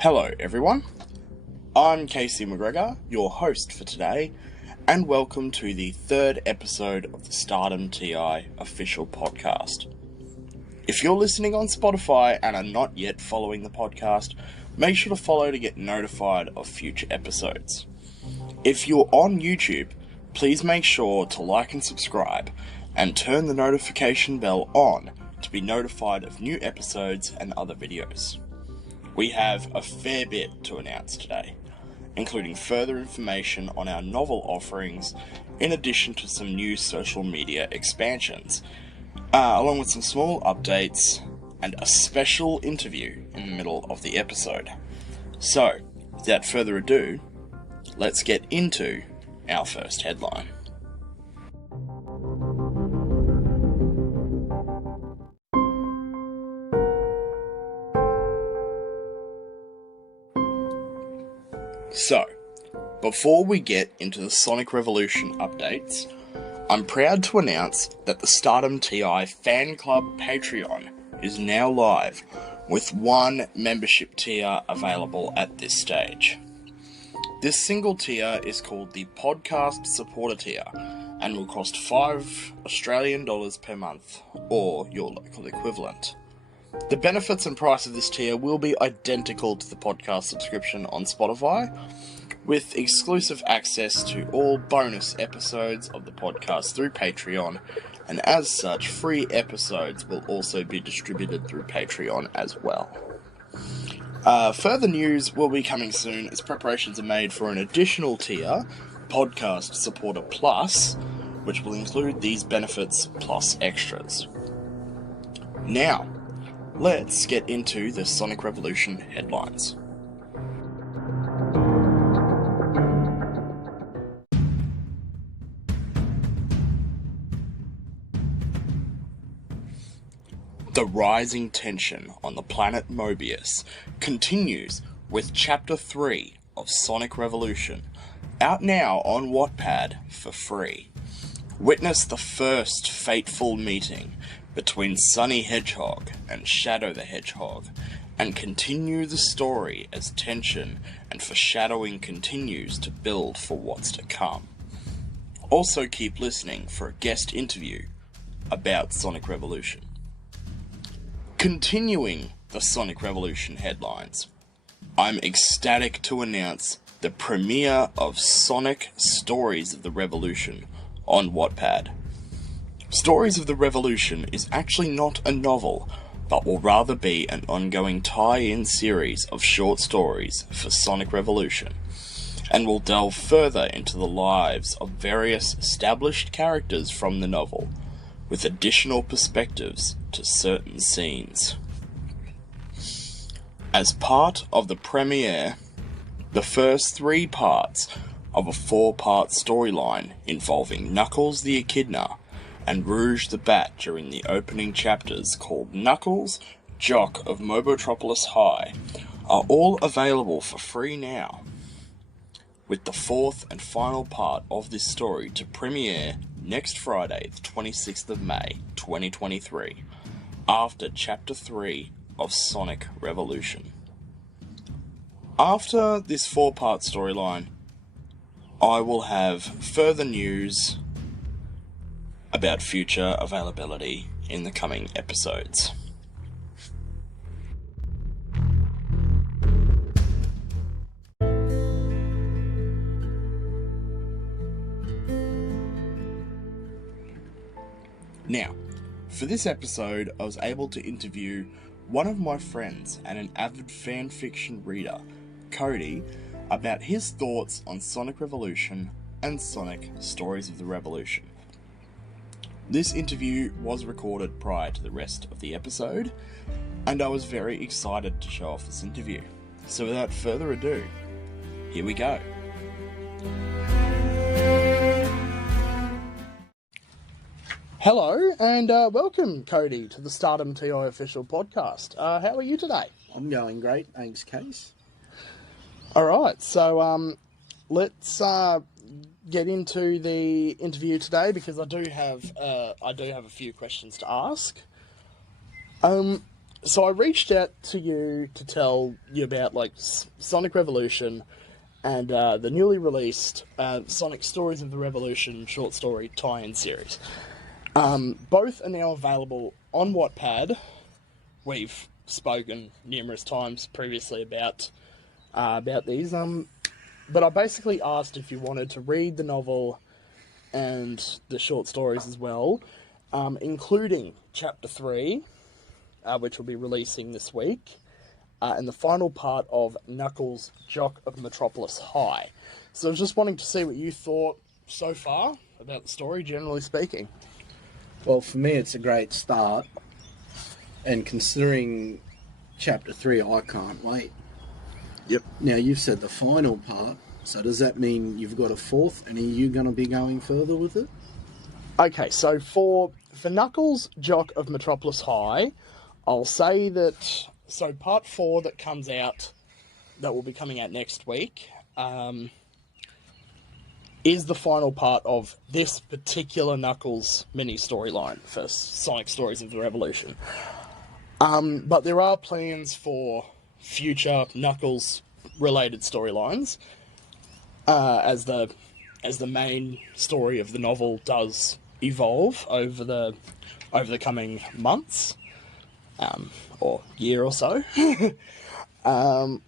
Hello everyone, I'm Casey McGregor, your host for today, and welcome to the third episode of the Stardom TI official podcast. If you're listening on Spotify and are not yet following the podcast, make sure to follow to get notified of future episodes. If you're on YouTube, please make sure to like and subscribe, and turn the notification bell on to be notified of new episodes and other videos. We have a fair bit to announce today, including further information on our novel offerings, in addition to some new social media expansions, along with some small updates and a special interview in the middle of the episode. So, without further ado, let's get into our first headline. So, before we get into the Sonic Revolution updates, I'm proud to announce that the Stardom TI Fan Club Patreon is now live, with one membership tier available at this stage. This single tier is called the Podcast Supporter tier and will cost $5 per month, or your local equivalent. The benefits and price of this tier will be identical to the podcast subscription on Spotify, with exclusive access to all bonus episodes of the podcast through Patreon, and as such, free episodes will also be distributed through Patreon as well. Further news will be coming soon as preparations are made for an additional tier, Podcast Supporter Plus, which will include these benefits plus extras. Now, let's get into the Sonic Revolution headlines. The rising tension on the planet Mobius continues with Chapter 3 of Sonic Revolution, out now on Wattpad for free. Witness the first fateful meeting between Sunny Hedgehog and Shadow the Hedgehog, and continue the story as tension and foreshadowing continues to build for what's to come. Also keep listening for a guest interview about Sonic Revolution. Continuing the Sonic Revolution headlines, I'm ecstatic to announce the premiere of Sonic Stories of the Revolution on Wattpad. Stories of the Revolution is actually not a novel, but will rather be an ongoing tie-in series of short stories for Sonic Revolution, and will delve further into the lives of various established characters from the novel, with additional perspectives to certain scenes. As part of the premiere, the first 3 parts of a 4-part storyline involving Knuckles the Echidna and Rouge the Bat during the opening chapters, called Knuckles, Jock of Mobotropolis High, are all available for free now, with the 4th and final part of this story to premiere next Friday, the 26th of May, 2023, after Chapter 3 of Sonic Revolution. After this 4-part storyline, I will have further news about future availability in the coming episodes. Now, for this episode, I was able to interview one of my friends and an avid fanfiction reader, Cody, about his thoughts on Sonic Revolution and Sonic Stories of the Revolution. This interview was recorded prior to the rest of the episode, and I was very excited to show off this interview. So without further ado, here we go. Hello, and welcome, Cody, to the Stardom TI official podcast. How are you today? I'm going great, thanks, Case. Alright, so let's get into the interview today, because I do have a few questions to ask. So I reached out to you to tell you about like Sonic Revolution and the newly released Sonic Stories of the Revolution short story tie-in series. Both are now available on Wattpad. We've spoken numerous times previously about these. But I basically asked if you wanted to read the novel and the short stories as well, including Chapter 3, which will be releasing this week, and the final part of Knuckles, Jock of Metropolis High. So I was just wanting to see what you thought so far about the story, generally speaking. Well, for me, it's a great start. And considering Chapter 3, I can't wait. Yep. Now, you've said the final part, so does that mean you've got a fourth, and are you going to be going further with it? Okay, so for Knuckles, Jock of Metropolis High, I'll say that... So part 4 that comes out, that will be coming out next week, is the final part of this particular Knuckles mini storyline for Sonic Stories of the Revolution. But there are plans for future Knuckles-related storylines, as the main story of the novel does evolve over the coming months, or year or so. And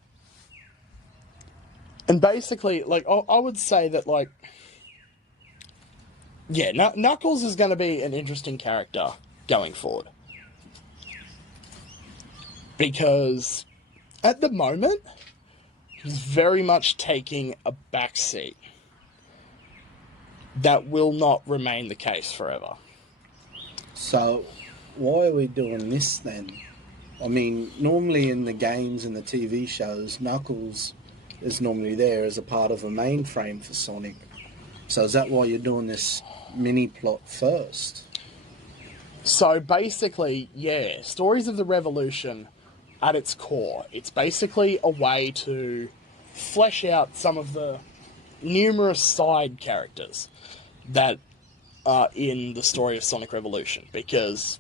basically, like, I would say that, like, yeah, Knuckles is going to be an interesting character going forward. Because at the moment, he's very much taking a backseat. That will not remain the case forever. So, why are we doing this then? I mean, normally in the games and the TV shows, Knuckles is normally there as a part of a mainframe for Sonic. So is that why you're doing this mini-plot first? So basically, yeah, Stories of the Revolution, at its core, it's basically a way to flesh out some of the numerous side characters that are in the story of Sonic Revolution, because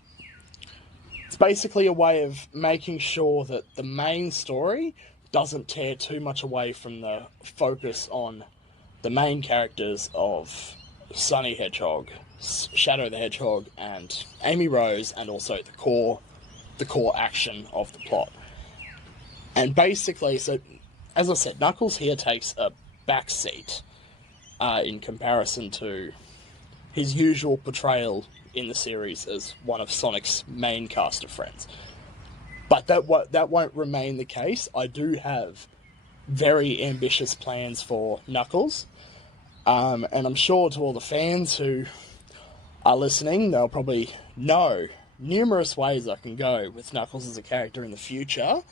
it's basically a way of making sure that the main story doesn't tear too much away from the focus on the main characters of Sonny Hedgehog, Shadow the Hedgehog, and Amy Rose, and also the core action of the plot. And basically, so as I said, Knuckles here takes a backseat in comparison to his usual portrayal in the series as one of Sonic's main cast of friends. But that won't remain the case. I do have very ambitious plans for Knuckles. And I'm sure to all the fans who are listening, they'll probably know numerous ways I can go with Knuckles as a character in the future.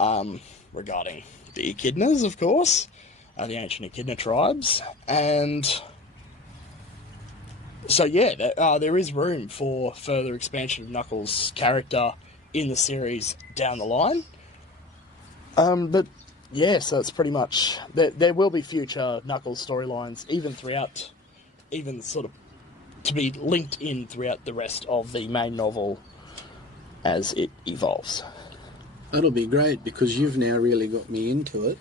Regarding the Echidnas, of course. The ancient Echidna tribes. And so, yeah, there is room for further expansion of Knuckles' character in the series down the line. But yeah, so it's pretty much... There will be future Knuckles storylines, even sort of to be linked in throughout the rest of the main novel as it evolves. That'll be great, because you've now really got me into it.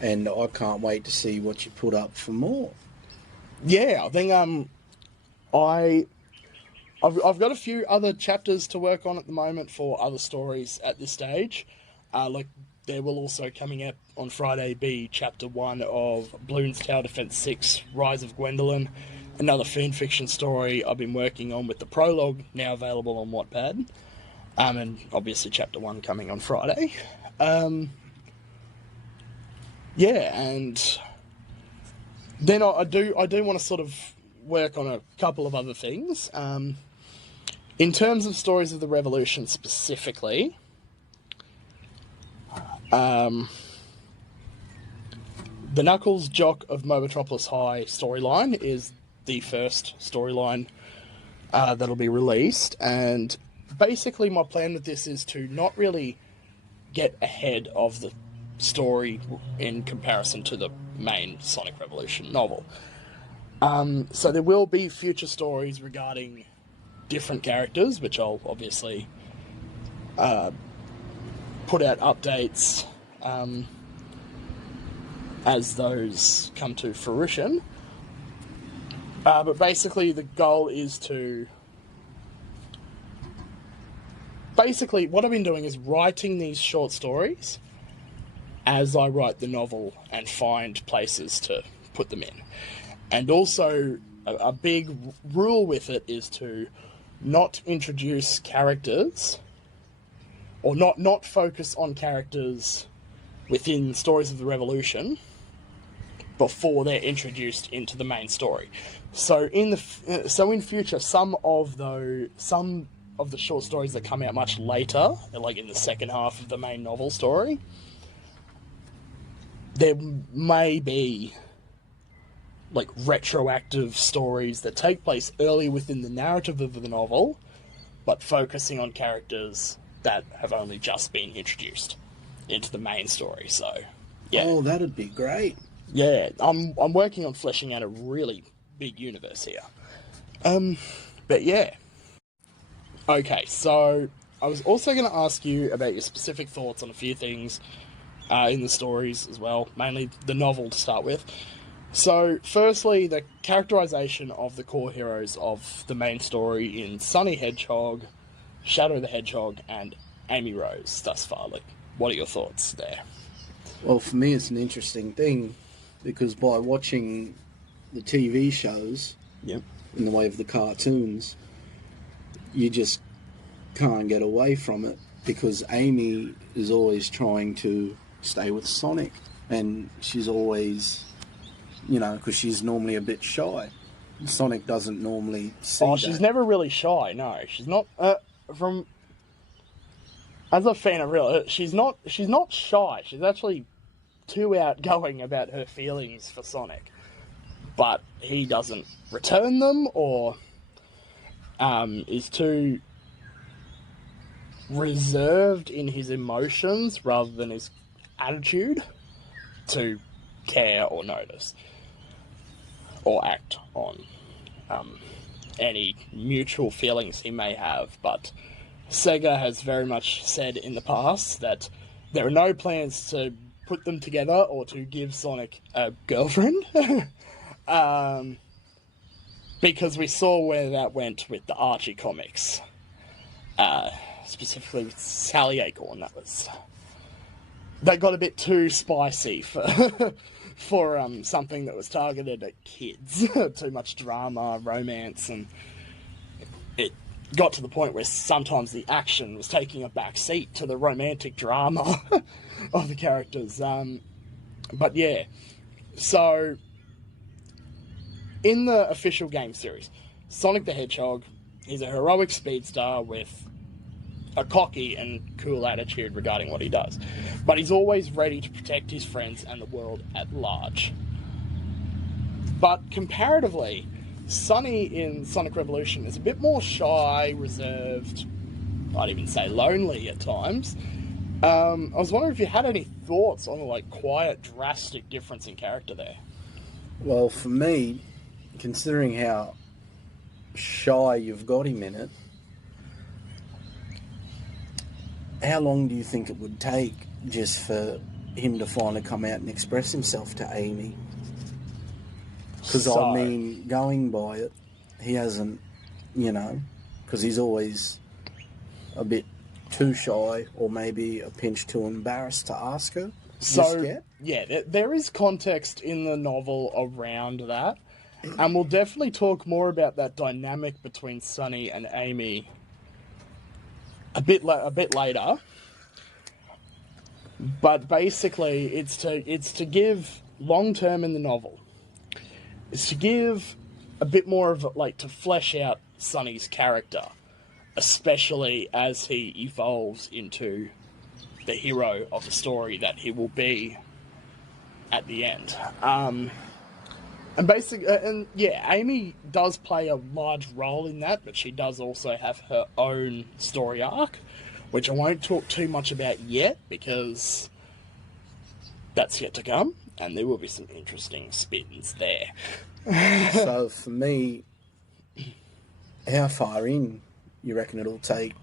And I can't wait to see what you put up for more. Yeah, I think I've got a few other chapters to work on at the moment for other stories at this stage. Like, there will also, coming up on Friday, be Chapter 1 of Bloons Tower Defense 6, Rise of Gwendolyn, another fanfiction story I've been working on with the prologue, now available on Wattpad. And obviously Chapter 1 coming on Friday. Yeah, and then I do want to sort of work on a couple of other things. In terms of Stories of the Revolution specifically, the Knuckles Jock of Metropolis High storyline is the first storyline that'll be released, and basically my plan with this is to not really get ahead of the story in comparison to the main Sonic Revolution novel. So there will be future stories regarding different characters, which I'll obviously put out updates as those come to fruition. But basically the goal is to... Basically, what I've been doing is writing these short stories as I write the novel and find places to put them in. And also, a big rule with it is to not introduce characters, or not focus on characters within Stories of the Revolution before they're introduced into the main story. So in future, some of the short stories that come out much later, like in the second half of the main novel story, there may be like retroactive stories that take place early within the narrative of the novel, but focusing on characters that have only just been introduced into the main story. So, yeah. Oh, that'd be great. Yeah, I'm working on fleshing out a really big universe here. But yeah. Okay, so I was also going to ask you about your specific thoughts on a few things in the stories as well, mainly the novel to start with. So, firstly, the characterization of the core heroes of the main story in Sonny Hedgehog, Shadow the Hedgehog, and Amy Rose thus far. Like, what are your thoughts there? Well, for me, it's an interesting thing because by watching the TV shows, Yep. in the way of the cartoons, you just can't get away from it because Amy is always trying to stay with Sonic, and she's always, because she's normally a bit shy. Sonic doesn't normally see that. She's never really shy. No, she's not. As a fan of real, she's not shy. She's actually too outgoing about her feelings for Sonic, but he doesn't return them, or is too reserved in his emotions rather than his attitude to care or notice or act on any mutual feelings he may have. But Sega has very much said in the past that there are no plans to put them together or to give Sonic a girlfriend. Because we saw where that went with the Archie comics. Specifically with Sally Acorn. That got a bit too spicy for something that was targeted at kids. Too much drama, romance, and it got to the point where sometimes the action was taking a back seat to the romantic drama of the characters. But yeah, so in the official game series, Sonic the Hedgehog is a heroic speedster with a cocky and cool attitude regarding what he does. But he's always ready to protect his friends and the world at large. But comparatively, Sonny in Sonic Revolution is a bit more shy, reserved, I'd even say lonely at times. I was wondering if you had any thoughts on the quiet, drastic difference in character there. Well, for me, considering how shy you've got him in it, how long do you think it would take just for him to finally come out and express himself to Amy? Because, going by it, he hasn't, because he's always a bit too shy or maybe a pinch too embarrassed to ask her. Yeah, there is context in the novel around that, and we'll definitely talk more about that dynamic between Sonny and Amy a bit later. But basically, it's to give long term in the novel. It's to give a bit more of to flesh out Sonny's character, especially as he evolves into the hero of the story that he will be at the end. Amy does play a large role in that, but she does also have her own story arc, which I won't talk too much about yet because that's yet to come, and there will be some interesting spins there. So for me, how far in you reckon it'll take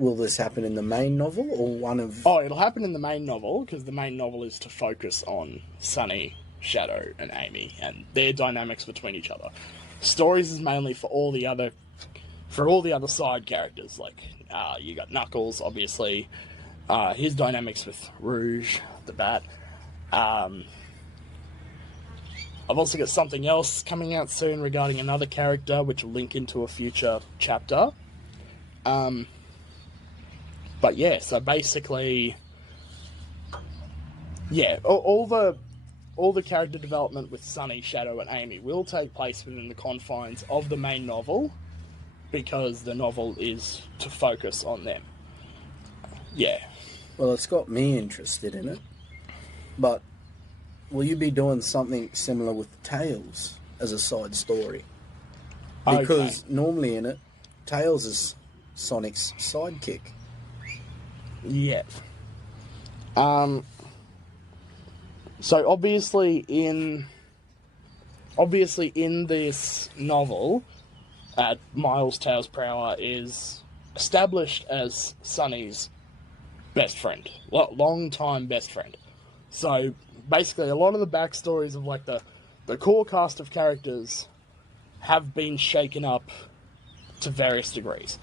will this happen in the main novel or one of? Oh, it'll happen in the main novel, because the main novel is to focus on Sunny, Shadow, and Amy, and their dynamics between each other. Stories is mainly for all the other side characters, like you got Knuckles, obviously, his dynamics with Rouge, the Bat. I've also got something else coming out soon regarding another character, which will link into a future chapter. But yeah, so basically, yeah, all the character development with Sunny, Shadow, and Amy will take place within the confines of the main novel, because the novel is to focus on them. Yeah. Well, it's got me interested in it, but will you be doing something similar with Tails as a side story? Because normally in it, Tails is Sonic's sidekick. Yeah. So obviously in this novel, Miles Tails Prower is established as Sunny's best friend, long-time best friend. So basically, a lot of the backstories of like the core cast of characters have been shaken up to various degrees.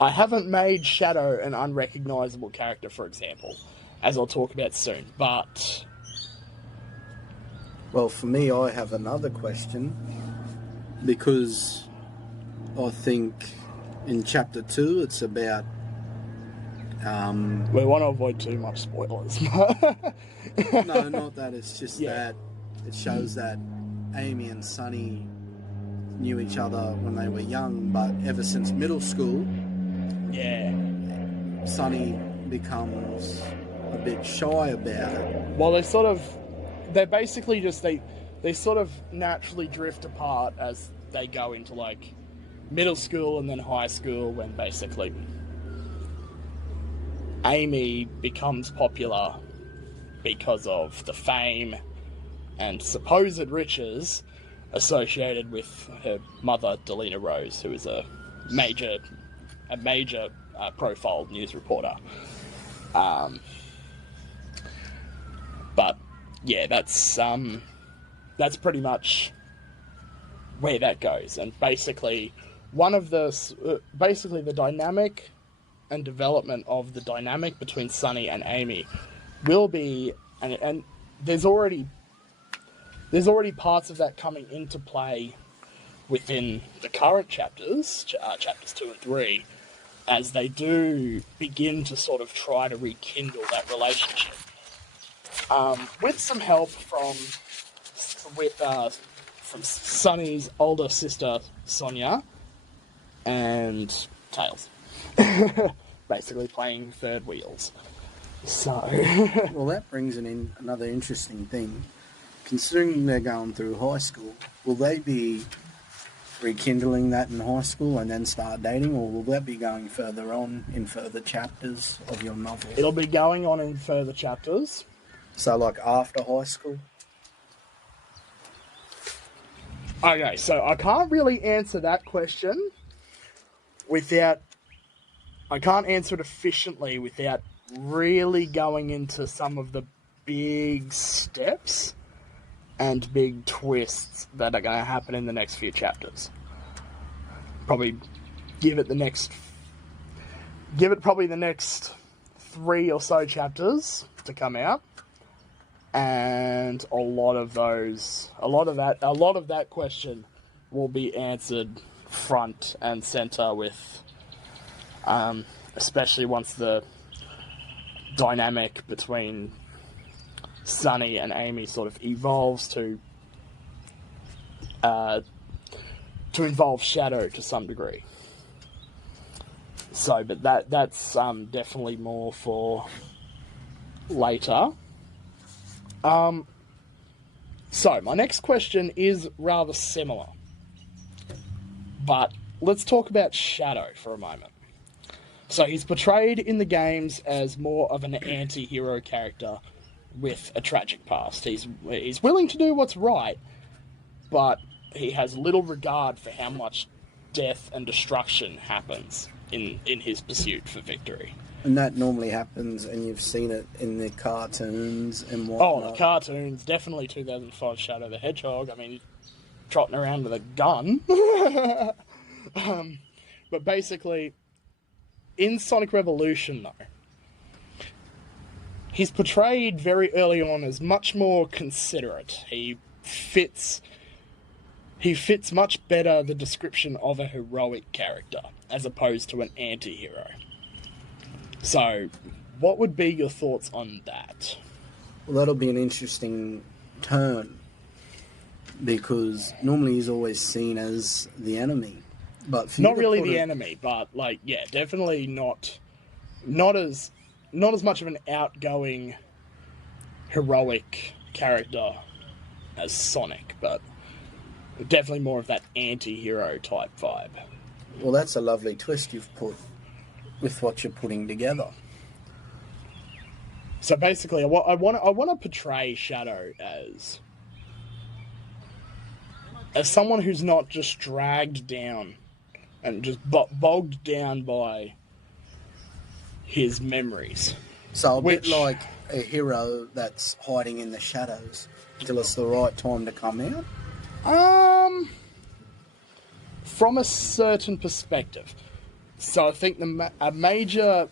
I haven't made Shadow an unrecognizable character, for example, as I'll talk about soon, but... Well, for me, I have another question, because I think in Chapter 2 it's about... we want to avoid too much spoilers. No, not that, it's just that it shows that Amy and Sunny knew each other when they were young, but ever since middle school... Yeah. Sunny becomes a bit shy about it. Well, they basically just, they sort of naturally drift apart as they go into, like, middle school and then high school, when basically Amy becomes popular because of the fame and supposed riches associated with her mother, Delina Rose, who is a major profile news reporter. But yeah, that's pretty much where that goes. And basically, the dynamic and development of the dynamic between Sunny and Amy will be, and there's already parts of that coming into play within the current chapters 2 and 3, as they do begin to sort of try to rekindle that relationship, with some help from Sunny's older sister Sonia and Tails, basically playing third wheels. So, well, that brings in another interesting thing. Considering they're going through high school, will they be rekindling that in high school and then start dating, or will that be going further on in further chapters of your novel? It'll be going on in further chapters. So, like, after high school? Okay, so I can't really answer that question I can't answer it efficiently without really going into some of the big steps and big twists that are going to happen in the next few chapters. Probably give it probably the next 3 or so chapters to come out, and a lot of that question will be answered front and center with, especially once the dynamic between Sunny and Amy sort of evolves to involve Shadow to some degree. So, but that's definitely more for later. So, my next question is rather similar, but let's talk about Shadow for a moment. So, he's portrayed in the games as more of an anti-hero character with a tragic past. He's willing to do what's right, but he has little regard for how much death and destruction happens in his pursuit for victory. And that normally happens, and you've seen it in the cartoons and whatnot. Oh, the cartoons, definitely 2005 Shadow the Hedgehog. I mean, he's trotting around with a gun. But basically, in Sonic Revolution, though, he's portrayed very early on as much more considerate. He fits much better the description of a heroic character, as opposed to an anti-hero. So, what would be your thoughts on that? Well, that'll be an interesting turn, because normally he's always seen as the enemy. But for Not really the enemy, but, like, yeah, definitely not as much of an outgoing, heroic character as Sonic, but definitely more of that anti-hero type vibe. Well, that's a lovely twist you've put with what you're putting together. So basically, I want to portray Shadow as someone who's not just dragged down and just bogged down by his memories. So bit like a hero that's hiding in the shadows till it's the right time to come out? From a certain perspective. So I think a major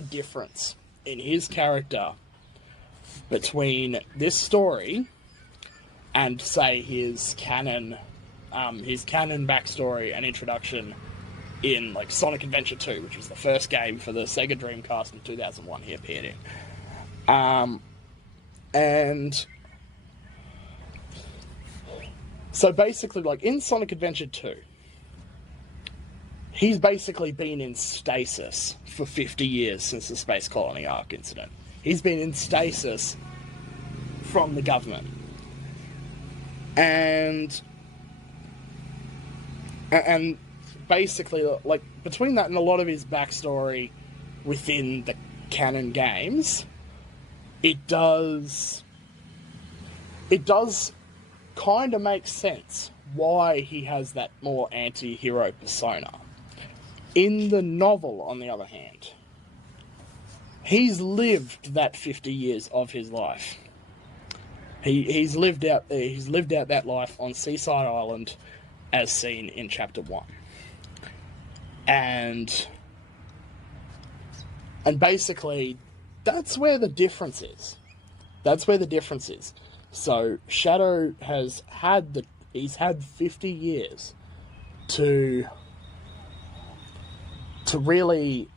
difference in his character between this story and, say, his canon backstory and introduction in, like, Sonic Adventure 2, which was the first game for the Sega Dreamcast in 2001 he appeared in. And so basically, like, in Sonic Adventure 2, he's basically been in stasis for 50 years since the Space Colony Arc incident. He's been in stasis from the government. And basically, like, between that and a lot of his backstory within the canon games, it does kind of make sense why he has that more anti-hero persona. In the novel, on the other hand, he's lived that 50 years of his life. He's lived out that life on Seaside Island, as seen in Chapter 1. And basically, that's where the difference is. So Shadow he's had 50 years to really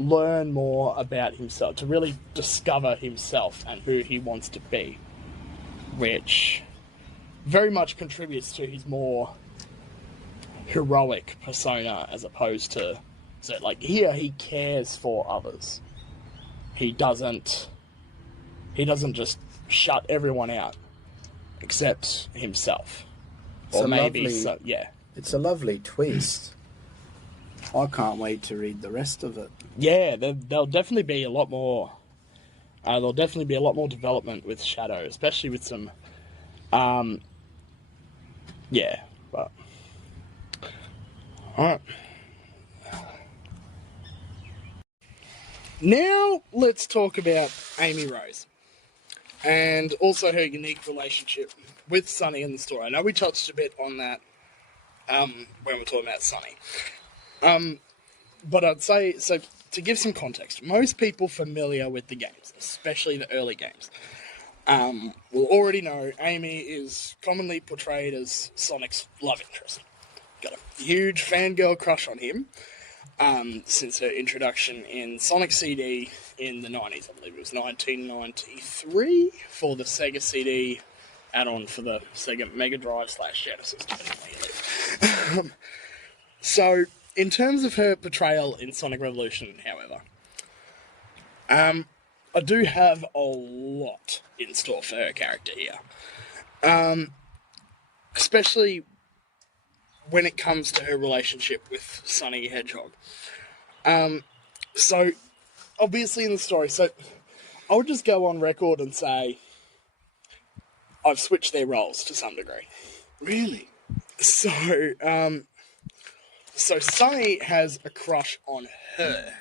learn more about himself, to really discover himself and who he wants to be, which very much contributes to his more heroic persona, as opposed to, so, like, here he cares for others. He doesn't just shut everyone out except himself. Or maybe so, yeah. It's a lovely twist. I can't wait to read the rest of it. Yeah, there'll definitely be a lot more. There'll definitely be a lot more development with Shadow, especially with some. Yeah, but all right. Now let's talk about Amy Rose, and also her unique relationship with Sunny in the story. I know we touched a bit on that when we were talking about Sunny. But I'd say, so to give some context, most people familiar with the games, especially the early games, will already know Amy is commonly portrayed as Sonic's love interest. Got a huge fangirl crush on him since her introduction in Sonic CD in the 90s. I believe it was 1993 for the Sega CD add-on for the Sega Mega Drive / Genesis. So, in terms of her portrayal in Sonic Revolution, however, I do have a lot in store for her character here. Especially when it comes to her relationship with Sunny Hedgehog. So, obviously in the story, so I would just go on record and say I've switched their roles to some degree. Really? So, So Sunny has a crush on her.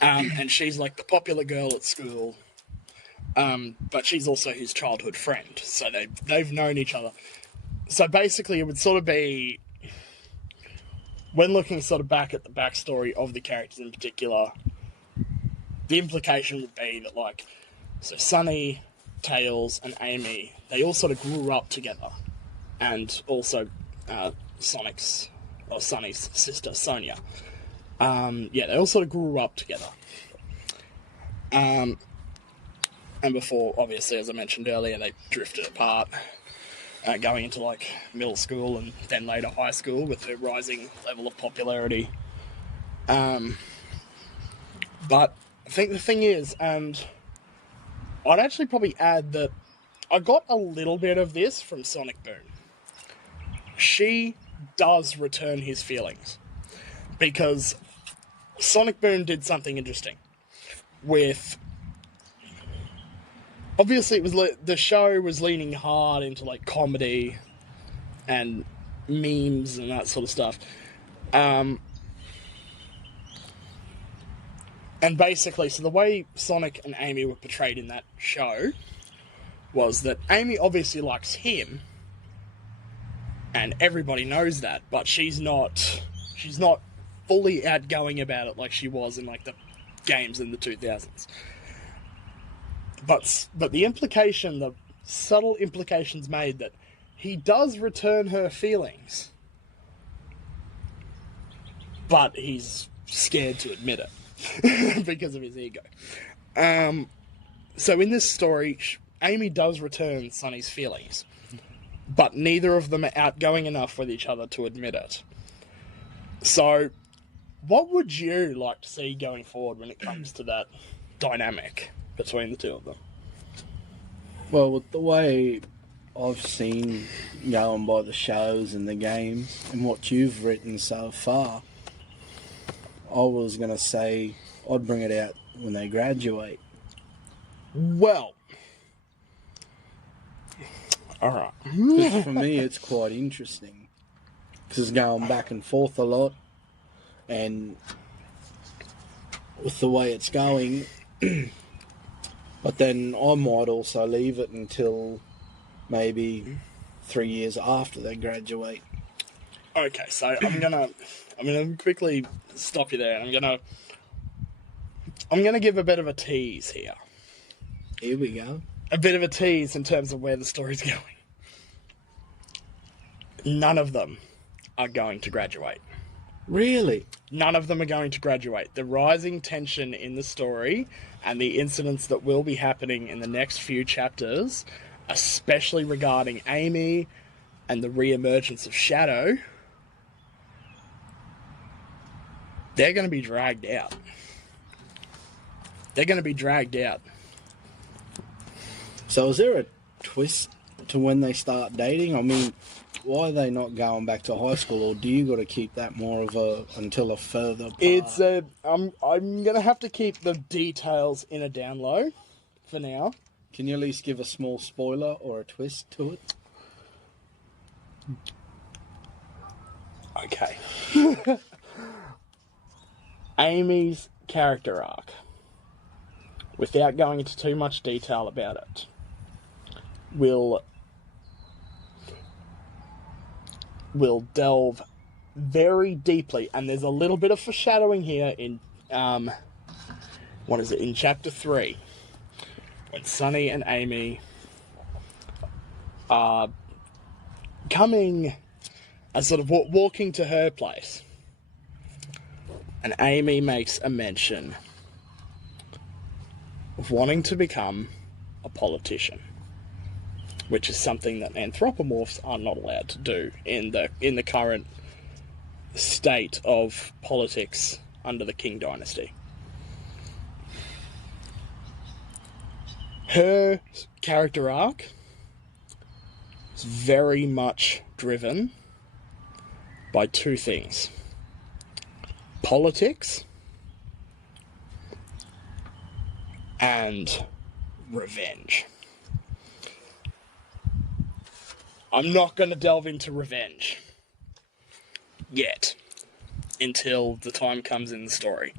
And she's like the popular girl at school. But she's also his childhood friend. So they've known each other. So basically it would sort of be, when looking sort of back at the backstory of the characters in particular, the implication would be that, like, so Sunny, Tails, and Amy, they all sort of grew up together. And also Sunny's sister, Sonia. They all sort of grew up together. And before, obviously, as I mentioned earlier, they drifted apart, going into, like, middle school and then later high school with their rising level of popularity. But I think the thing is, and I'd actually probably add that I got a little bit of this from Sonic Boom. She does return his feelings, because Sonic Boom did something interesting with, obviously it was the show was leaning hard into like comedy and memes and that sort of stuff, and basically, so the way Sonic and Amy were portrayed in that show was that Amy obviously likes him, and everybody knows that, but she's not fully outgoing about it like she was in like the games in the 2000s. But the implication, the subtle implications made that he does return her feelings, but he's scared to admit it because of his ego. So in this story, Amy does return Sunny's feelings, but neither of them are outgoing enough with each other to admit it. So what would you like to see going forward when it comes to that dynamic between the two of them? Well, with the way I've seen going by the shows and the games and what you've written so far, I was going to say I'd bring it out when they graduate. Well, alright. Because for me, it's quite interesting. Because it's going back and forth a lot. And with the way it's going, but then I might also leave it until maybe 3 years after they graduate. Okay, so I'm gonna quickly stop you there. I'm gonna give a bit of a tease here. Here we go. A bit of a tease in terms of where the story's going. None of them are going to graduate. Really? None of them are going to graduate. The rising tension in the story and the incidents that will be happening in the next few chapters, especially regarding Amy and the re-emergence of Shadow, they're going to be dragged out. They're going to be dragged out. So is there a twist to when they start dating? I mean, why are they not going back to high school, or do you got to keep that more of until a further part? I'm gonna have to keep the details in a down low for now. Can you at least give a small spoiler or a twist to it? Okay. Amy's character arc, without going into too much detail about it, will delve very deeply, and there's a little bit of foreshadowing here in in chapter 3, when Sunny and Amy are coming, sort of walking to her place, and Amy makes a mention of wanting to become a politician, which is something that anthropomorphs are not allowed to do in the current state of politics under the King Dynasty. Her character arc is very much driven by two things: politics and revenge. I'm not going to delve into revenge, yet, until the time comes in the story.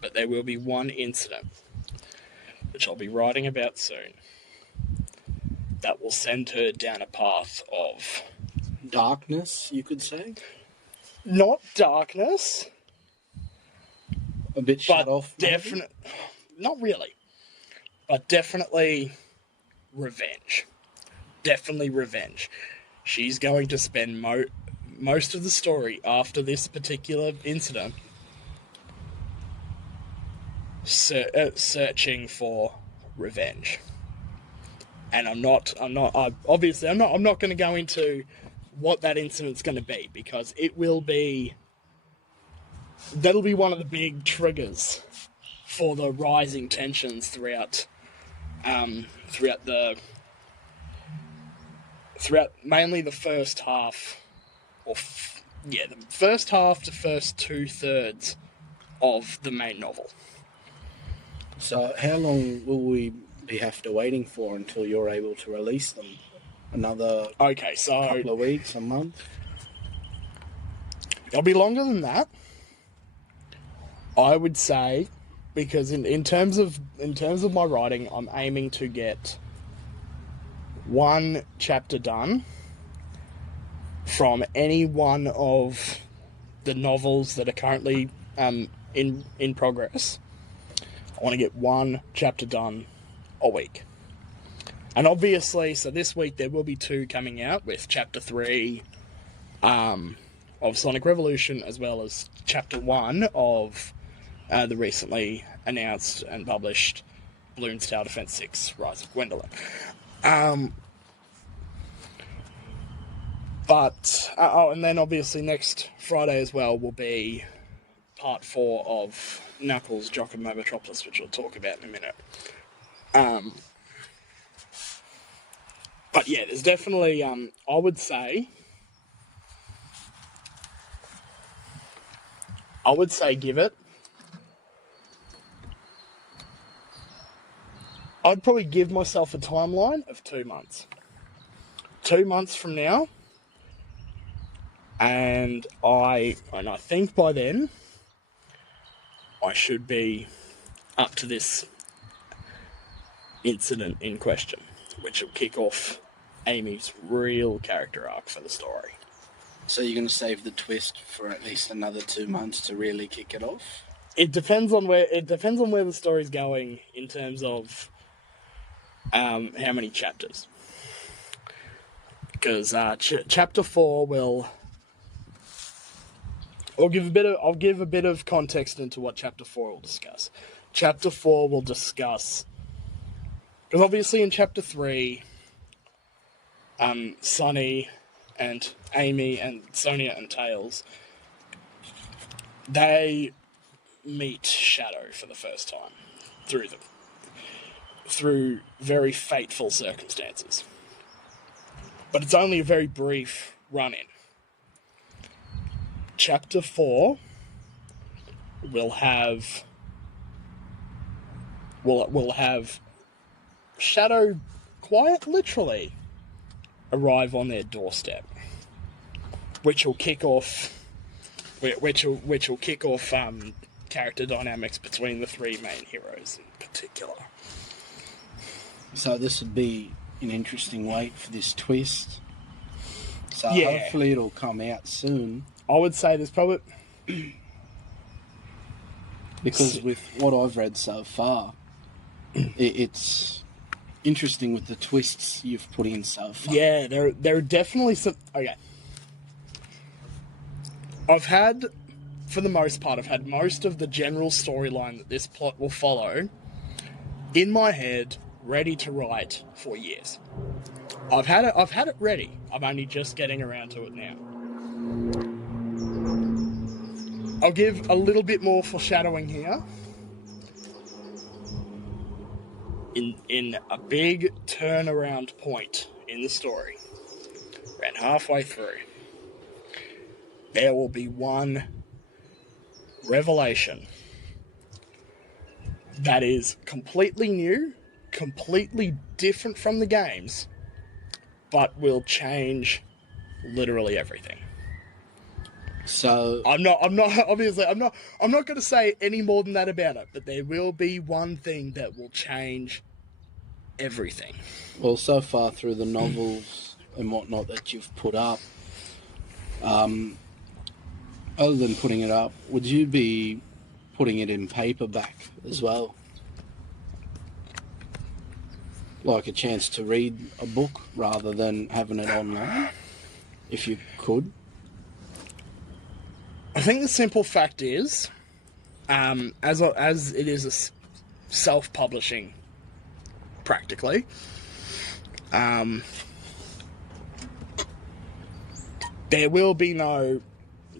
But there will be one incident, which I'll be writing about soon, that will send her down a path of... darkness, you could say? Not darkness, A bit shut off, not really, but definitely revenge. Definitely revenge. She's going to spend most of the story after this particular incident searching for revenge. And I'm not going to go into what that incident's going to be, because that'll be one of the big triggers for the rising tensions throughout mainly the first half, the first half to first 2/3 of the main novel. So how long will we have to waiting for until you're able to release them? Another couple of weeks, a month? It'll be longer than that, I would say, because in terms of my writing, I'm aiming to get one chapter done from any one of the novels that are currently in progress. I want to get one chapter done a week. And obviously, so this week there will be 2 coming out, with chapter 3 of Sonic Revolution, as well as chapter 1 of the recently announced and published Bloons Tower Defense 6 Rise of Gwendolyn. And then obviously next Friday as well will be part 4 of Knuckles, Jock and Mobotropolis, which we'll talk about in a minute. But yeah, there's definitely, I would say give it. I'd probably give myself a timeline of 2 months. 2 months from now. And I think by then I should be up to this incident in question, which will kick off Amy's real character arc for the story. So you're going to save the twist for at least another 2 months to really kick it off? It depends on where the story's going in terms of how many chapters. Because chapter 4 will... I'll give a bit of context into what chapter 4 will discuss. Chapter 4 will discuss... Because obviously in chapter 3, Sonny and Amy and Sonia and Tails, they meet Shadow for the first time through very fateful circumstances. But it's only a very brief run-in. Chapter 4 will have Shadow quite literally arrive on their doorstep, which will kick off character dynamics between the 3 main heroes in particular. So this would be an interesting wait for this twist. So yeah. Hopefully it'll come out soon. I would say there's probably... Because with what I've read so far, it's interesting with the twists you've put in so far. Yeah, there are definitely some... Okay. For the most part, I've had most of the general storyline that this plot will follow in my head, ready to write for years. I've had it ready. I'm only just getting around to it now. I'll give a little bit more foreshadowing here. In a big turnaround point in the story, around halfway through, there will be one revelation that is completely new, completely different from the games, but will change literally everything. So I'm not obviously I'm not going to say any more than that about it, but there will be one thing that will change everything. well, so far through the novels and whatnot that you've put up, other than putting it up, would you be putting it in paperback as well? Like a chance to read a book rather than having it online, if you could? I think the simple fact is, as it is a self-publishing, practically, there will be no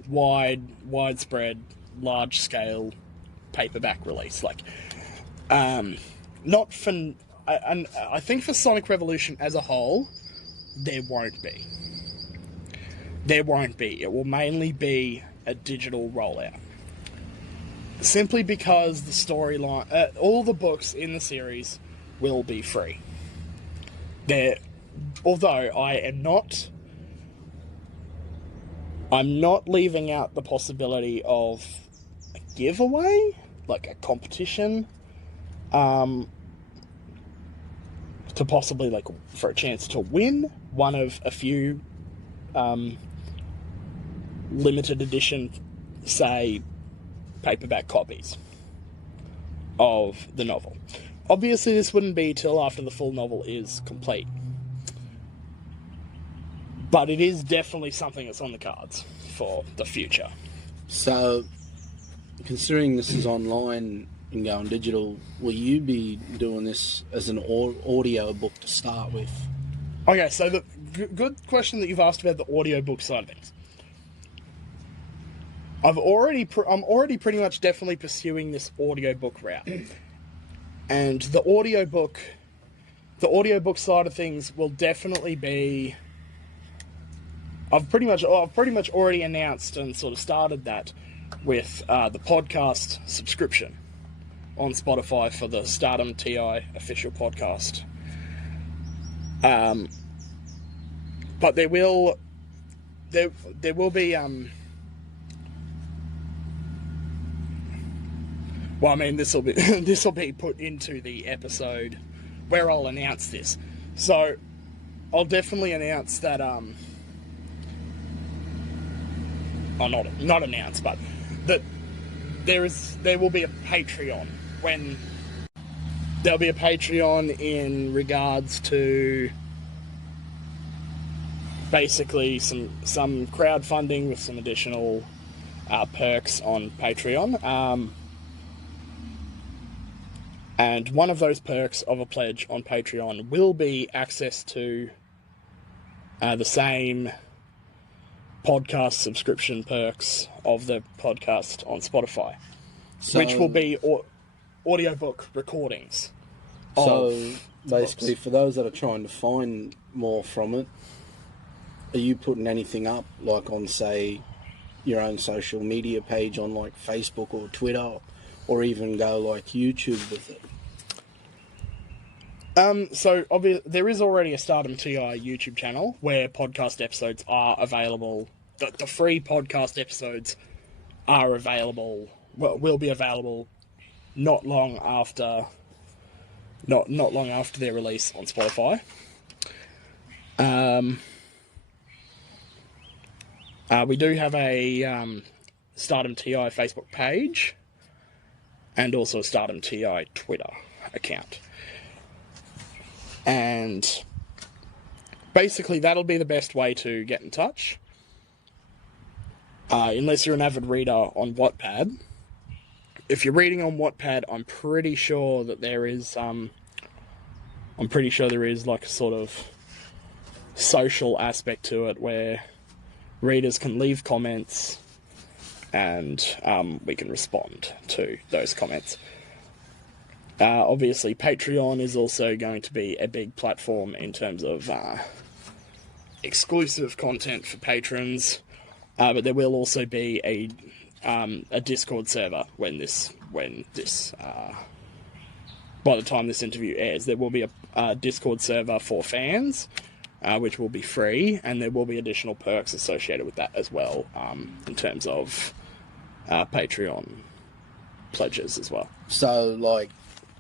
widespread, large-scale paperback release. Like, not for, and I think for Sonic Revolution as a whole, there won't be. There won't be. It will mainly be a digital rollout. Simply because the storyline, all the books in the series will be free. Although I'm not leaving out the possibility of a giveaway, like a competition, to possibly, like, for a chance to win one of a few limited edition, say, paperback copies of the novel. Obviously, this wouldn't be till after the full novel is complete. But it is definitely something that's on the cards for the future. So, considering this is online and going digital, will you be doing this as an audio book to start with? Okay, so the good question that you've asked about the audiobook side of things. I'm already pretty much definitely pursuing this audiobook route. And the audiobook side of things will definitely be, I've pretty much already announced and sort of started that with the podcast subscription on Spotify for the Stardom TI official podcast. But there will be well, I mean, this will be put into the episode where I'll announce this. So I'll definitely announce that not announce, but that there will be a Patreon when there'll be a Patreon in regards to basically some crowdfunding with some additional perks on Patreon. And one of those perks of a pledge on Patreon will be access to the same podcast subscription perks of the podcast on Spotify, which will be audiobook recordings. So, basically, for those that are trying to find more from it, are you putting anything up, like on, say, your own social media page on, like, Facebook or Twitter, or even go, like, YouTube with it? So obviously there is already a Stardom TI YouTube channel where podcast episodes are available. The free podcast episodes are available. Well, will be available not long after their release on Spotify. We do have a Stardom TI Facebook page and also a Stardom TI Twitter account. And basically that'll be the best way to get in touch. Unless you're an avid reader on Wattpad. If you're reading on Wattpad, I'm pretty sure there is like a sort of social aspect to it where readers can leave comments and we can respond to those comments. Obviously, Patreon is also going to be a big platform in terms of exclusive content for patrons, but there will also be a Discord server when this by the time this interview airs, there will be a Discord server for fans which will be free, and there will be additional perks associated with that as well, in terms of Patreon pledges as well. So, like,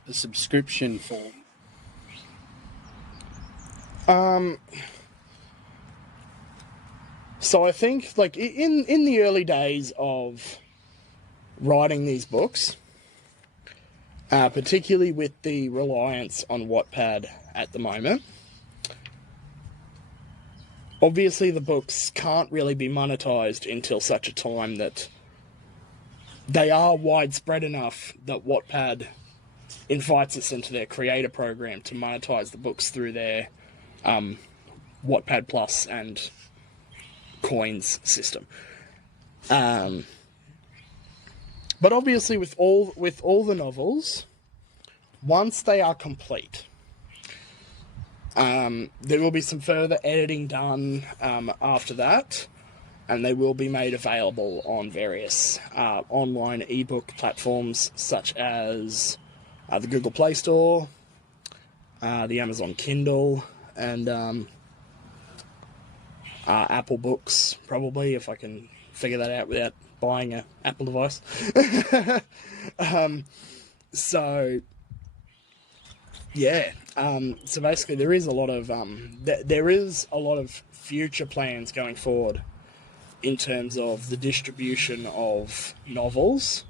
a subscription form. So I think, like, in the early days of writing these books, particularly with the reliance on Wattpad at the moment, obviously the books can't really be monetized until such a time that they are widespread enough that Wattpad invites us into their creator program to monetize the books through their Wattpad Plus and coins system. But obviously with all the novels, once they are complete, there will be some further editing done after that, and they will be made available on various online ebook platforms such as the Google Play Store, the Amazon Kindle, and Apple Books, probably, if I can figure that out without buying an Apple device. So yeah, so basically there is a lot of future plans going forward in terms of the distribution of novels,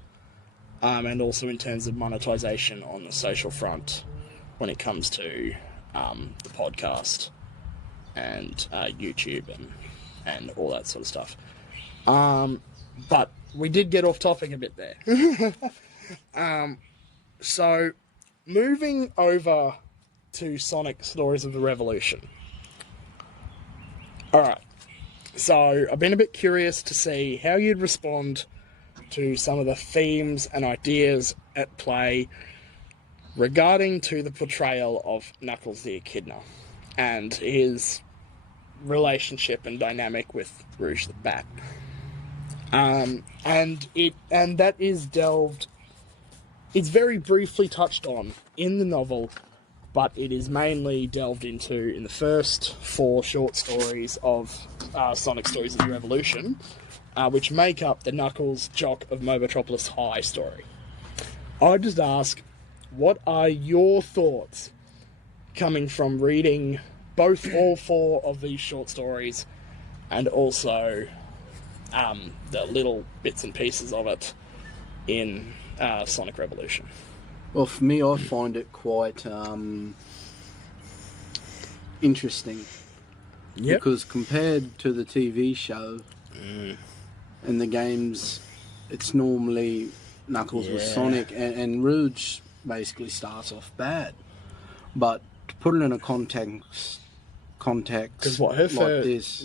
and also in terms of monetization on the social front when it comes to the podcast and YouTube and all that sort of stuff. But we did get off topic a bit there. So moving over to Sonic Stories of the Revolution. Alright, so I've been a bit curious to see how you'd respond to some of the themes and ideas at play regarding to the portrayal of Knuckles the Echidna and his relationship and dynamic with Rouge the Bat. And that is delved, it's very briefly touched on in the novel, but it is mainly delved into in the first 4 short stories of Sonic Stories of the Revolution, which make up the Knuckles Jock of Mobotropolis High story. I'd just ask, what are your thoughts coming from reading all 4 of these short stories and also the little bits and pieces of it in Sonic Revolution? Well, for me, I find it quite interesting. Yep. Because compared to the TV show and the games, it's normally Knuckles with Sonic, and Rouge basically starts off bad. But to put it in a context because what her like this,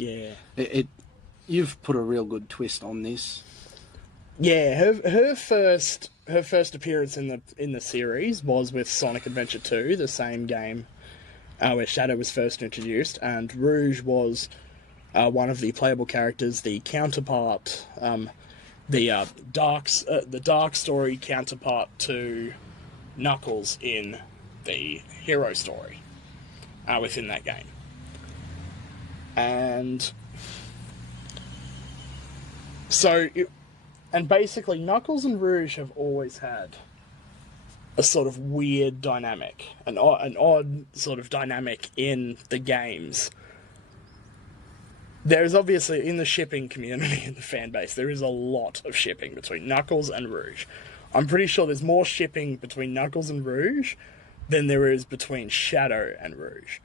you've put a real good twist on this. Yeah, her first appearance in the series was with Sonic Adventure 2, the same game where Shadow was first introduced, and Rouge was one of the playable characters, the counterpart, the dark story counterpart to Knuckles in the hero story within that game. And so, and basically Knuckles and Rouge have always had a sort of weird dynamic, an odd sort of dynamic in the games. There's obviously, in the shipping community, in the fan base, there is a lot of shipping between Knuckles and Rouge. I'm pretty sure there's more shipping between Knuckles and Rouge than there is between Shadow and Rouge.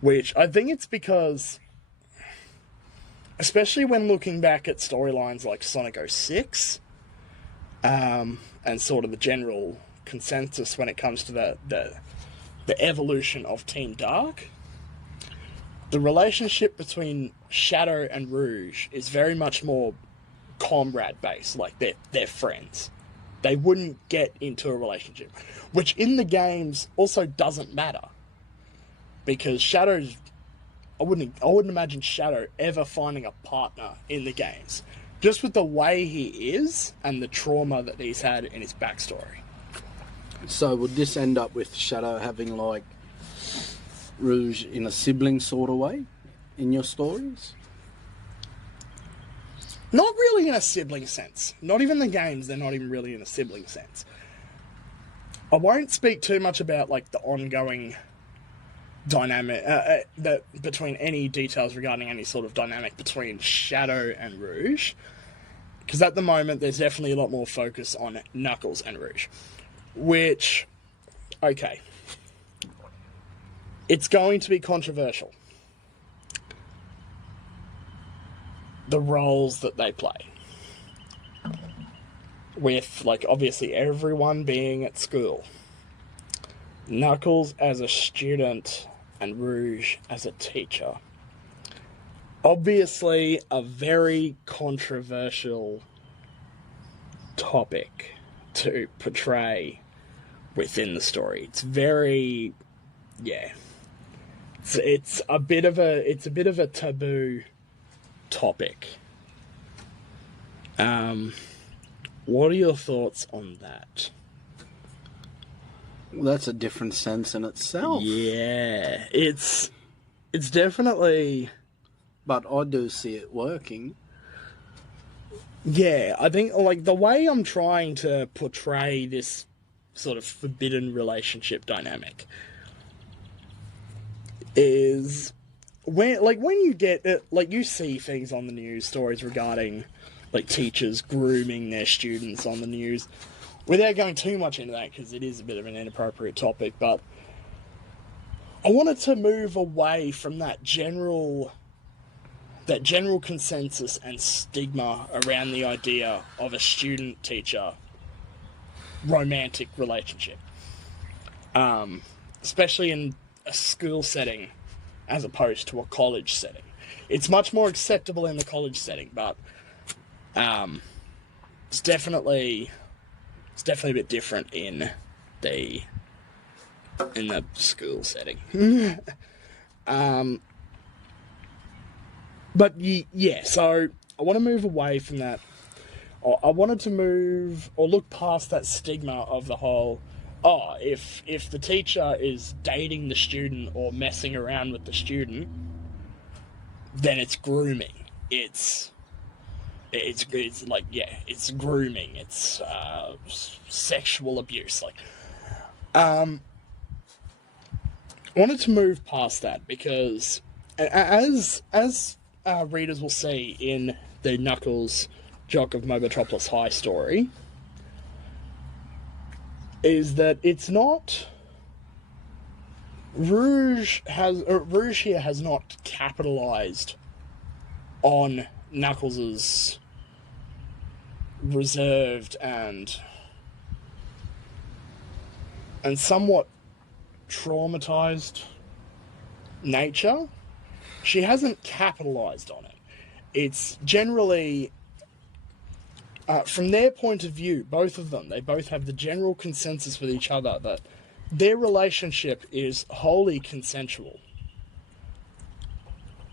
Which, I think it's because, especially when looking back at storylines like Sonic 06, and sort of the general consensus when it comes to the evolution of Team Dark, the relationship between Shadow and Rouge is very much more comrade-based, like they're friends. They wouldn't get into a relationship, which in the games also doesn't matter, because Shadow's, I wouldn't imagine Shadow ever finding a partner in the games, just with the way he is and the trauma that he's had in his backstory. So would this end up with Shadow having like Rouge in a sibling sort of way in your stories? Not really in a sibling sense. Not even the games, they're not even really in a sibling sense. I won't speak too much about like the ongoing dynamic that between any details regarding any sort of dynamic between Shadow and Rouge, because at the moment there's definitely a lot more focus on Knuckles and Rouge, which, okay, it's going to be controversial, the roles that they play, with like obviously everyone being at school, Knuckles as a student and Rouge as a teacher. Obviously a very controversial topic to portray within the story. It's very, yeah, it's a bit of a taboo topic. What are your thoughts on that? Well, that's a different sense in itself. Yeah, it's definitely... But I do see it working. Yeah, I think like the way I'm trying to portray this sort of forbidden relationship dynamic is when you get like you see things on the news, stories regarding like teachers grooming their students on the news, without going too much into that because it is a bit of an inappropriate topic, but I wanted to move away from that general consensus and stigma around the idea of a student-teacher romantic relationship, especially in a school setting as opposed to a college setting. It's much more acceptable in the college setting, but it's definitely a bit different in the school setting. But yeah, so I want to move away from that. I wanted to move or look past that stigma of the whole, if the teacher is dating the student or messing around with the student, then it's grooming. It's like, yeah, it's grooming. It's sexual abuse. Like, I wanted to move past that because as readers will see in the Knuckles Jock of Mobotropolis High story, is that it's not... Rouge here has not capitalized on Knuckles' reserved and somewhat traumatized nature. She hasn't capitalized on it. It's generally, from their point of view, both of them, they both have the general consensus with each other that their relationship is wholly consensual.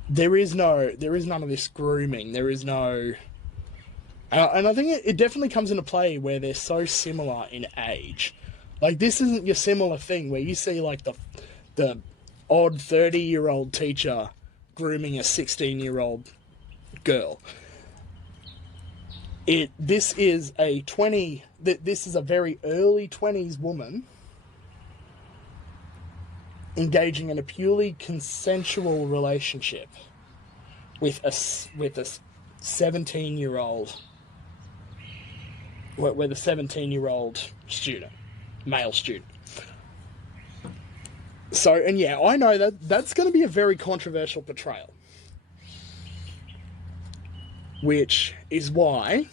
There is none of this grooming. There is no... And I think it definitely comes into play where they're so similar in age. Like, this isn't your similar thing where you see, like, the odd 30-year-old teacher grooming a 16-year-old girl. This is a very early 20s woman engaging in a purely consensual relationship with a 17-year-old with a 17-year-old student, male student. So, and yeah, I know that's going to be a very controversial portrayal. Which is why,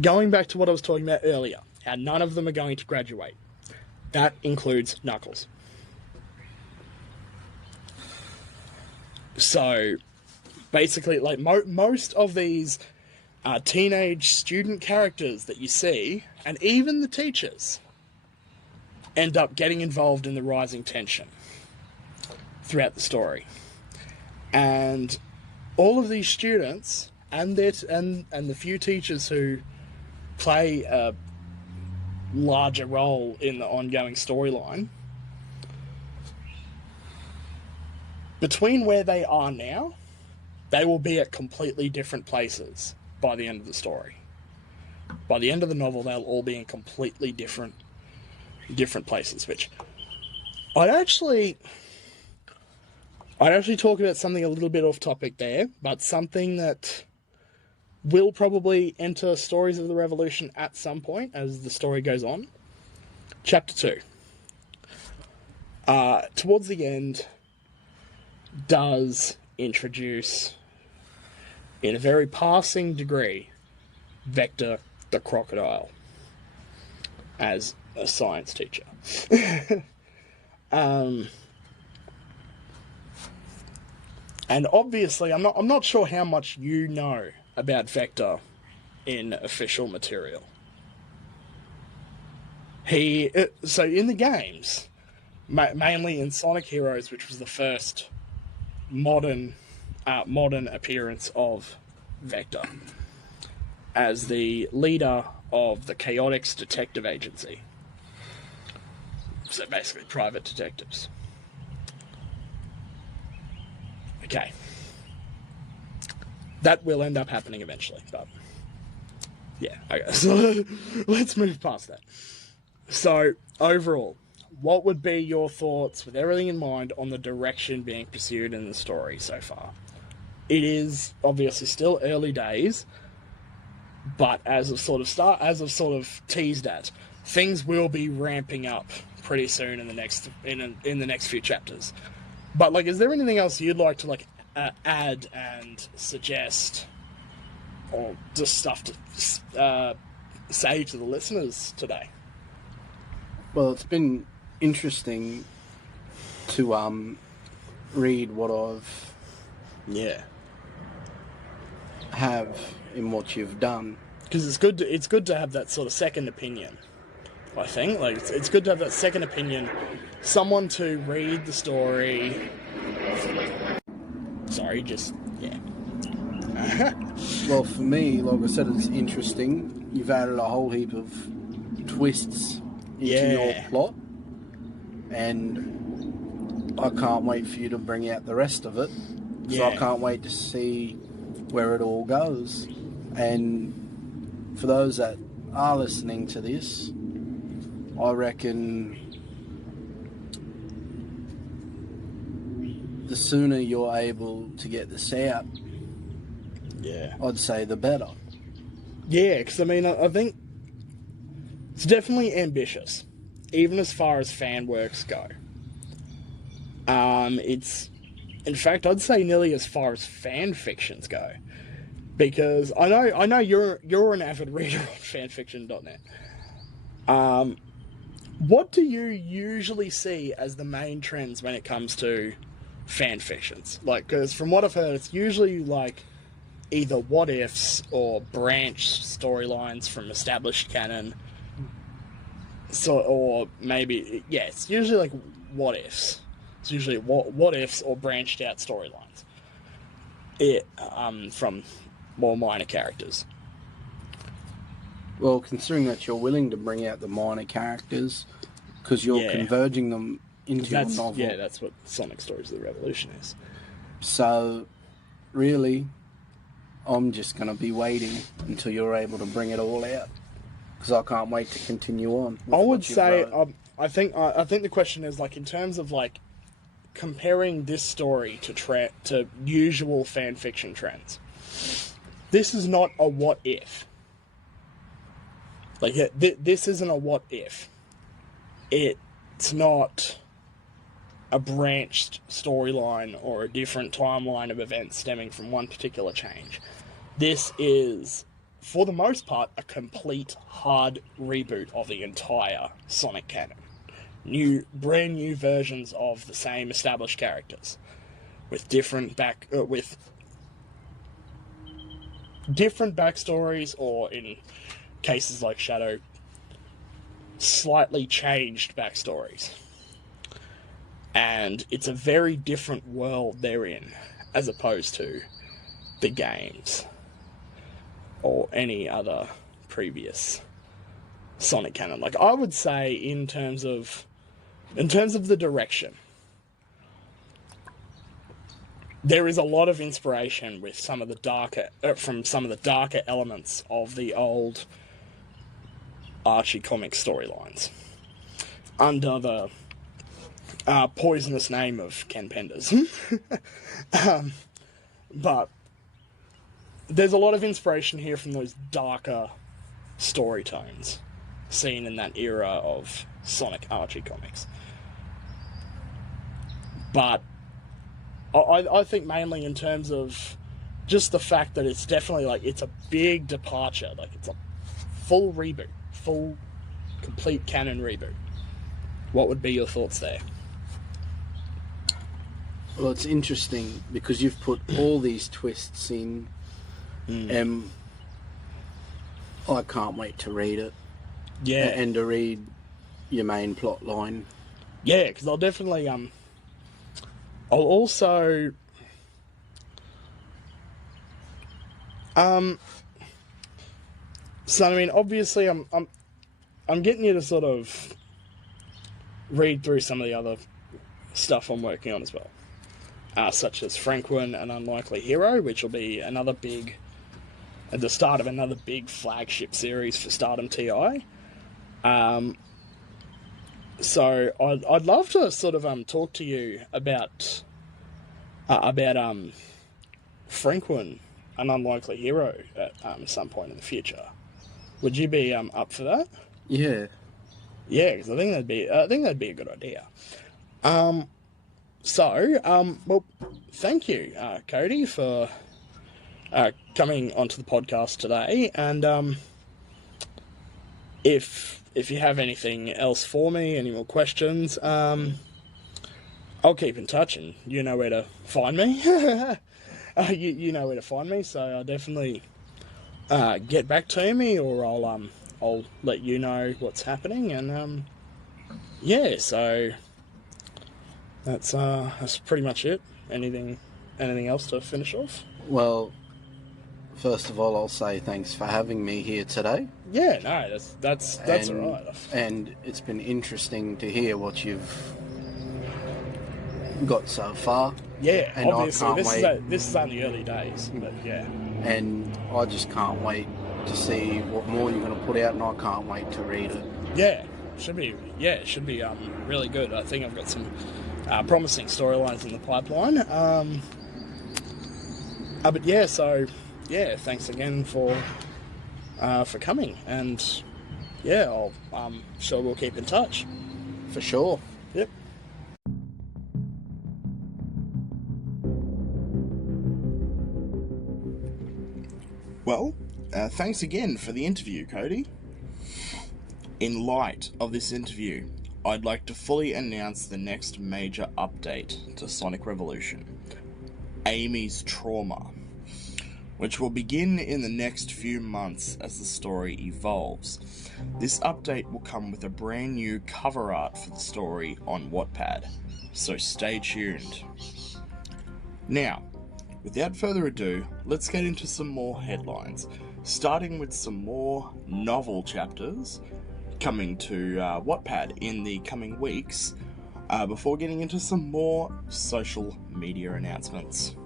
going back to what I was talking about earlier, how none of them are going to graduate, that includes Knuckles. So, basically, like, most of these teenage student characters that you see, and even the teachers, end up getting involved in the rising tension throughout the story. And all of these students and the few teachers who play a larger role in the ongoing storyline between where they are now, they will be at completely different places by the end of the story. By the end of the novel, they'll all be in completely different places, which I'd actually talk about something a little bit off topic there, but something that will probably enter Stories of the Revolution at some point as the story goes on. Chapter 2. Towards the end, does introduce, in a very passing degree, Vector the Crocodile as a science teacher. And obviously, I'm not sure how much you know about Vector in official material. So in the games, mainly in Sonic Heroes, which was the first modern appearance of Vector as the leader of the Chaotix Detective Agency. So basically, private detectives. Okay. That will end up happening eventually, but yeah, okay. So let's move past that. So, overall, what would be your thoughts, with everything in mind, on the direction being pursued in the story so far? It is obviously still early days, but as I've sort of teased at, things will be ramping up pretty soon in the next few chapters. But is there anything else you'd like to add and suggest, or just stuff to say to the listeners today? Well, it's been interesting to read what I've have in what you've done, because it's good to have that sort of second opinion. I think it's good to have that second opinion, someone to read the story. Sorry, just yeah. Well, for me, like I said, it's interesting. You've added a whole heap of twists into your plot, and I can't wait for you to bring out the rest of it, because I can't wait to see where it all goes. And for those that are listening to this, I reckon the sooner you're able to get this out, I'd say the better. Yeah, because I think it's definitely ambitious, even as far as fan works go. It's, in fact, I'd say nearly as far as fan fictions go, because I know you're an avid reader on fanfiction.net. What do you usually see as the main trends when it comes to fan fictions? Because from what I've heard, it's usually either what ifs or branched storylines from established canon. So, or maybe, it's usually what ifs. It's usually what ifs or branched out storylines. From more minor characters. Well, considering that you're willing to bring out the minor characters, because you're converging them into your novel. Yeah, that's what Sonic Stories of the Revolution is. So, really, I'm just going to be waiting until you're able to bring it all out, because I can't wait to continue on. I would say, I think the question is, in terms of, comparing this story to usual fan fiction trends. This is not a what if. This isn't a what if. It's not a branched storyline or a different timeline of events stemming from one particular change. This is, for the most part, a complete hard reboot of the entire Sonic canon. Brand new versions of the same established characters, with different backstories, or in cases like Shadow, slightly changed backstories. And it's a very different world they're in, as opposed to the games or any other previous Sonic canon. I would say, in terms of the direction, there is a lot of inspiration with some of the darker from some of the darker elements of the old Archie comic storylines under the poisonous name of Ken Penders. But there's a lot of inspiration here from those darker story tones seen in that era of Sonic Archie comics. But I think mainly in terms of just the fact that it's definitely like it's a big departure, like it's a full reboot, full complete canon reboot. What would be your thoughts there? Well, it's interesting because you've put all these twists in. I can't wait to read it. Yeah, and to read your main plot line. Yeah, because I'll definitely I'll also so I mean, obviously I'm getting you to sort of read through some of the other stuff I'm working on as well. Such as Franklin, An Unlikely Hero, which will be another big, at the start of another big flagship series for Stardom TI. So I'd love to sort of talk to you about Franklin, An Unlikely Hero at some point in the future. Would you be up for that? Yeah. Yeah, because I think that'd be a good idea. Well, thank you, Cody, for coming onto the podcast today. And if you have anything else for me, any more questions, I'll keep in touch, and you know where to find me. You know where to find me, so I'll definitely get back to me, or I'll let you know what's happening, and yeah, so that's pretty much it. Anything else to finish off? Well, first of all, I'll say thanks for having me here today. Yeah, no, that's all right. And it's been interesting to hear what you've got so far. Yeah, and obviously this is only early days, but yeah. And I just can't wait to see what more you're going to put out, and I can't wait to read it. Yeah, it should be really good. I think I've got some promising storylines in the pipeline. But yeah, so yeah, thanks again for coming, and yeah, I'm sure we'll keep in touch. For sure. Yep. Well, thanks again for the interview, Cody. In light of this interview, I'd like to fully announce the next major update to Sonic Revolution, Amy's Trauma, which will begin in the next few months as the story evolves. This update will come with a brand new cover art for the story on Wattpad, so stay tuned. Now, without further ado, let's get into some more headlines, starting with some more novel chapters coming to Wattpad in the coming weeks, before getting into some more social media announcements.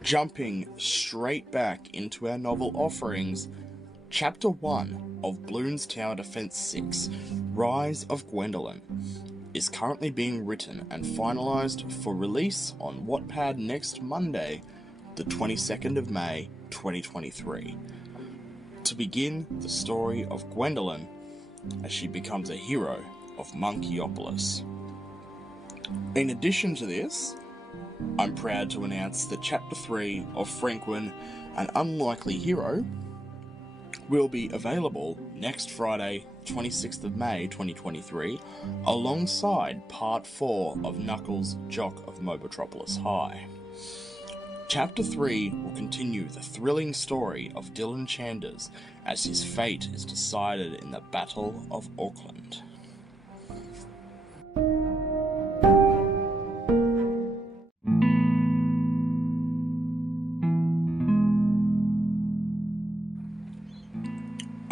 Jumping straight back into our novel offerings, Chapter 1 of Bloons Tower Defense 6, Rise of Gwendolyn, is currently being written and finalised for release on Wattpad next Monday, the 22nd of May, 2023, to begin the story of Gwendolyn as she becomes a hero of Monkeyopolis. In addition to this, I'm proud to announce that Chapter 3 of Franklin, An Unlikely Hero, will be available next Friday, 26th of May 2023, alongside Part 4 of Knuckles' Jock of Mobotropolis High. Chapter 3 will continue the thrilling story of Dylan Chanders as his fate is decided in the Battle of Auckland.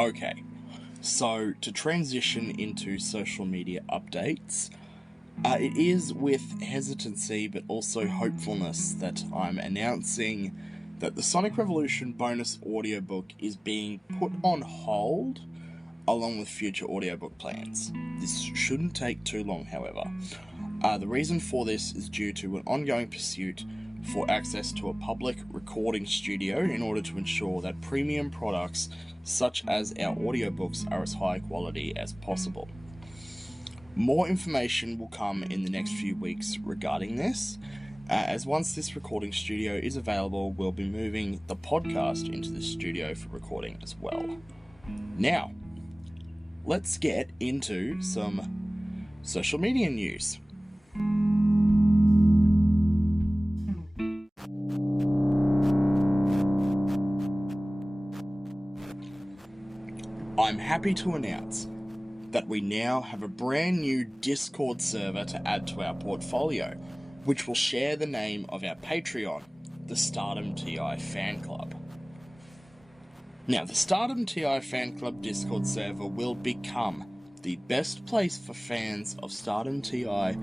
Okay, so to transition into social media updates, it is with hesitancy but also hopefulness that I'm announcing that the Sonic Revolution bonus audiobook is being put on hold along with future audiobook plans. This shouldn't take too long, however. The reason for this is due to an ongoing pursuit for access to a public recording studio in order to ensure that premium products such as our audiobooks are as high quality as possible. More information will come in the next few weeks regarding this, as once this recording studio is available, we'll be moving the podcast into the studio for recording as well. Now, let's get into some social media news. I'm happy to announce that we now have a brand new Discord server to add to our portfolio, which will share the name of our Patreon, the Stardom TI Fan Club. Now, the Stardom TI Fan Club Discord server will become the best place for fans of Stardom TI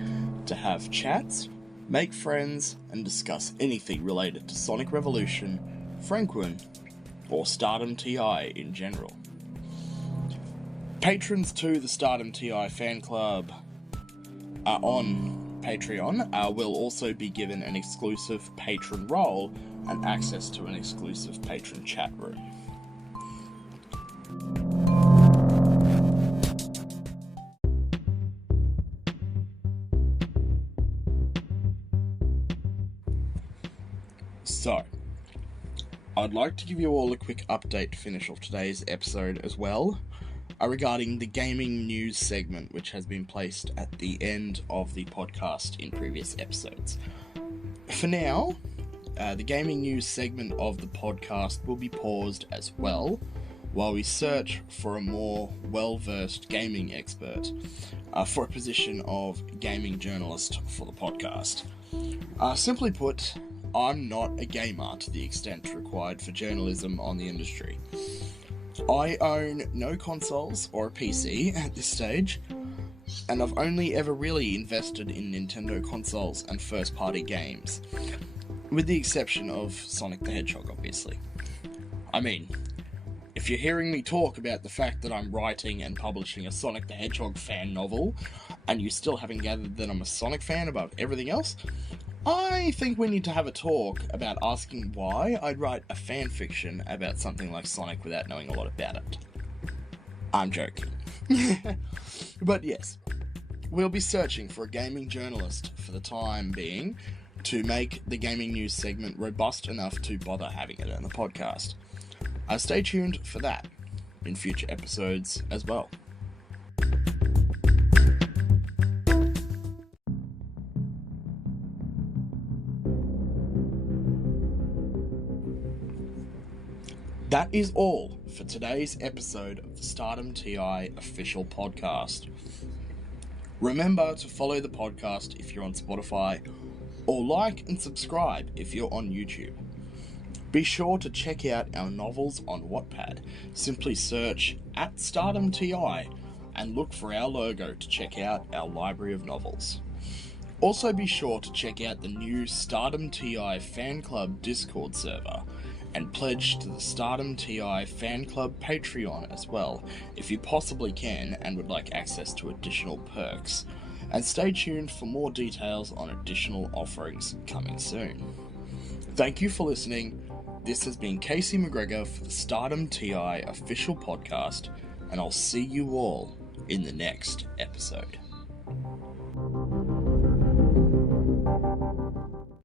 to have chats, make friends, and discuss anything related to Sonic Revolution, Franquin, or Stardom TI in general. Patrons to the Stardom TI Fan Club on Patreon will also be given an exclusive patron role and access to an exclusive patron chat room. So, I'd like to give you all a quick update to finish off today's episode as well, regarding the gaming news segment, which has been placed at the end of the podcast in previous episodes. For now, the gaming news segment of the podcast will be paused as well, while we search for a more well-versed gaming expert for a position of gaming journalist for the podcast. Simply put, I'm not a gamer to the extent required for journalism on the industry. I own no consoles or a PC at this stage, and I've only ever really invested in Nintendo consoles and first-party games, with the exception of Sonic the Hedgehog, obviously. I mean, if you're hearing me talk about the fact that I'm writing and publishing a Sonic the Hedgehog fan novel, and you still haven't gathered that I'm a Sonic fan above everything else, I think we need to have a talk about asking why I'd write a fan fiction about something like Sonic without knowing a lot about it. I'm joking. But yes, we'll be searching for a gaming journalist for the time being to make the gaming news segment robust enough to bother having it on the podcast. Stay tuned for that in future episodes as well. That is all for today's episode of the Stardom TI official podcast. Remember to follow the podcast if you're on Spotify, or like and subscribe if you're on YouTube. Be sure to check out our novels on Wattpad. Simply search @Stardom TI and look for our logo to check out our library of novels. Also be sure to check out the new Stardom TI Fan Club Discord server, and pledge to the Stardom TI Fan Club Patreon as well, if you possibly can and would like access to additional perks. And stay tuned for more details on additional offerings coming soon. Thank you for listening. This has been Casey McGregor for the Stardom TI official podcast, and I'll see you all in the next episode.